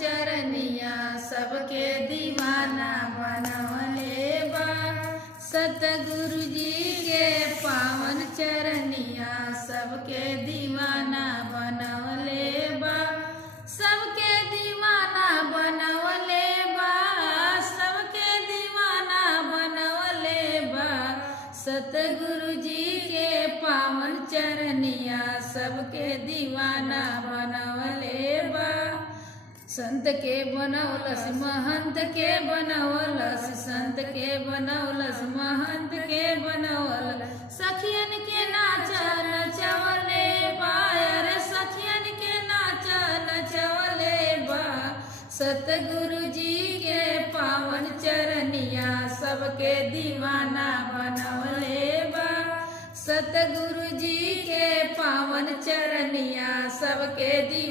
चरनिया सबके दीवाना बनवले बा। सतगुरु जी के पावन चरनिया सबके दीवाना बनवले बा। सबके दीवाना बनवले बा। सबके दीवाना बनवले बा। सतगुरु जी के पावन चरनिया सबके दीवाना बनवले बा। संत के बनौलस महंत के बनौलस, संत के बनौलस महंत के बनौलस। सखियन के नाच नचवले बा। अरे सखियन के नाच नचवले बा। सतगुरु जी के पावन चरनिया सबके दीवाना बनवले बा। सतगुरु जी के पावन चरनिया सबके दीवाना